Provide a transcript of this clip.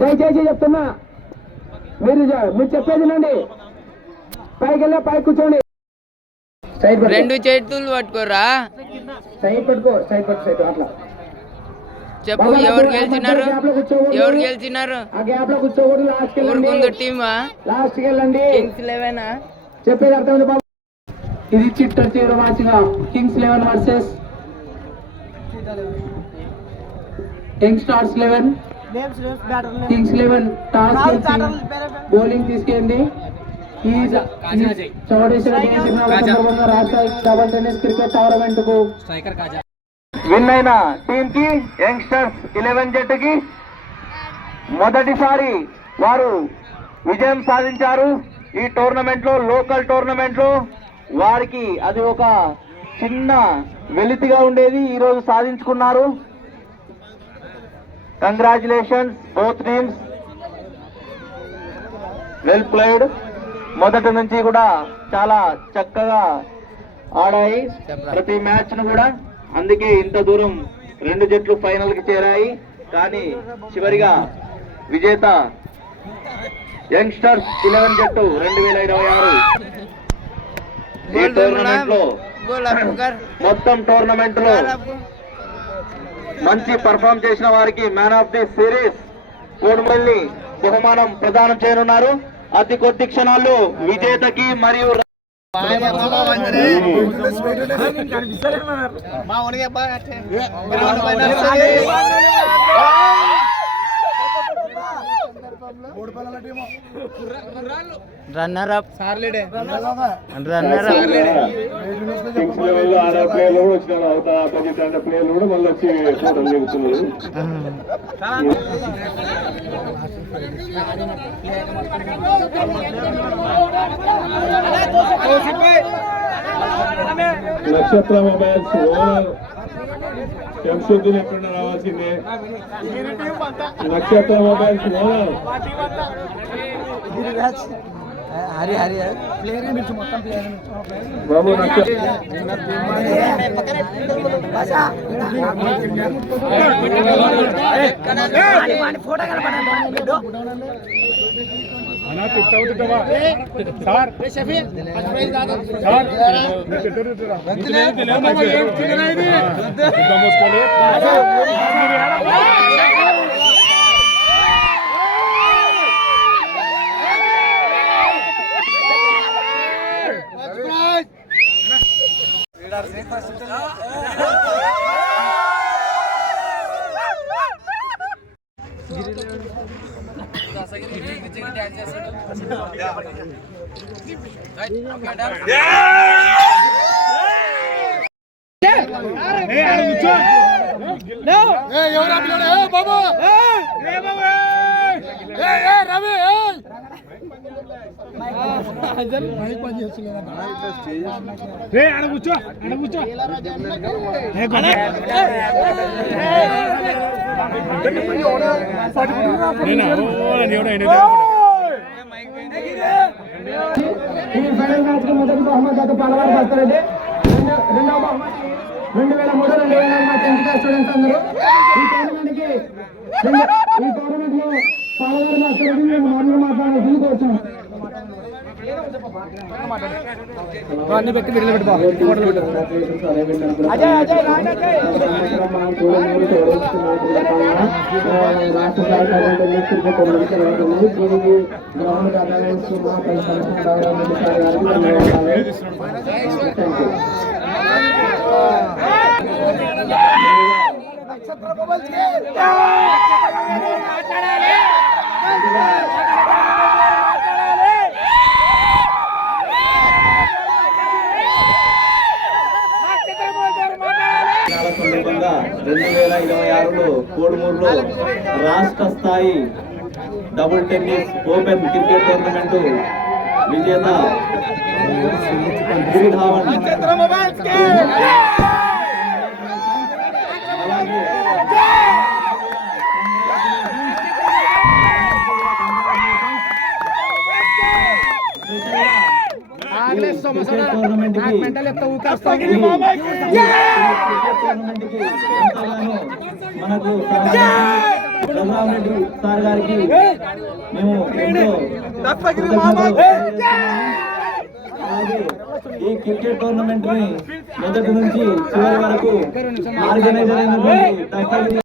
దయచేసి చెప్తున్నా, మీరు చెప్పేది నండి. పైకి వెళ్ళా, పైకి కూర్చోండి. రెండు చేతులు పట్టుకోరా, సైడ్ పట్టుకో, సైడ్ పట్టు, సైడ్ అట్లా చెప్పు. ఎవరు గెలిచినారు? ఎవరు గెలిచినారు? ఆ గ్యాప్ లో కూర్చోకూడదు. లాస్ట్ కి ఊరుకుందు టీమా, లాస్ట్ కి వెళ్ళండి. కింగ్స్ 11 చెప్పేది అర్థమైంది బాబు. ఇది చిట్ట చివరి మ్యాచ్ గా Kings 11 versus young stars 11. Kings 11 toss గెలిచి బౌలింగ్ తీసుకెళ్ళింది. చౌడేశ్వర సందర్భంగా రాష్ట్ర డబుల్ టెన్నిస్ క్రికెట్ టోర్నమెంట్ కు విన్ అయిన టీమ్ కి యంగ్స్టర్స్ 11 జట్టుకి మొదటిసారి వారు విజయం సాధించారు. ఈ టోర్నమెంట్ లో, లోకల్ టోర్నమెంట్ లో వారికి అది ఒక చిన్న వెలితిగా ఉండేది, ఈ రోజు సాధించుకున్నారు. Congratulations both teams, well played. మొదటి నుంచి కూడా చాలా చక్కగా ఆడాయి ప్రతి మ్యాచ్ ను కూడా. అందుకే ఇంత దూరం రెండు జట్లు ఫైనల్ కి చేరాయి. కానీ చివరిగా విజేత యంగ్స్టర్స్ 11 జట్టు 2026. ఈ టోర్నమెంట్ లో, మొత్తం టోర్నమెంట్ లో మంచి పర్ఫామ్ చేసిన వారికి మ్యాన్ ఆఫ్ ది సిరీస్ కోడుమల్లి బహుమానం ప్రదానం చేయనున్నారు. అతి కొద్ది క్షణాల్లో విజేతకి మరియు రన్నర్ అప్ ప్లేయర్లు కూడా వచ్చినారు. అపోజిట్ అంటే ప్లేయర్లు కూడా మళ్ళీ వచ్చి ఫోటోలు దిగుతున్నారు. నక్షత్ర మొబైల్స్ ఓనర్ శంసుద్దీన్ ఎక్కడున్నా రావాల్సిందే. నక్షత్ర mobiles owner Hari Hari player మొత్తం ప్లేయర్ బాబు ఫైనల్ మ్యాచ్ కి మొదటి బహుమతి పలవారు వస్తారండి. రెండవ బహుమతి 2003-2004 10th క్లాస్ స్టూడెంట్స్ అందరూ ఈ టోర్నమెంట్ కి ఈ టోర్నమెంట్ లో పలవారు వస్తారని మేము మామూలు మాట్లాడాల్సింది కోరుతున్నాం. అన్ని పెట్టి విడుదల సందర్భంగా 2026లో కోడుమూరులో రాష్ట్ర స్థాయి double tennis open cricket tournament విజేత గిరిధావన్ టోర్నమెంట్ కి మనకు రఘురామరెడ్డి సార్ గారికి మేము ఎంతో అలాగే ఈ క్రికెట్ టోర్నమెంట్ ని మొదటి నుంచి చివరి వరకు ఆర్గనైజర్ అయినటువంటి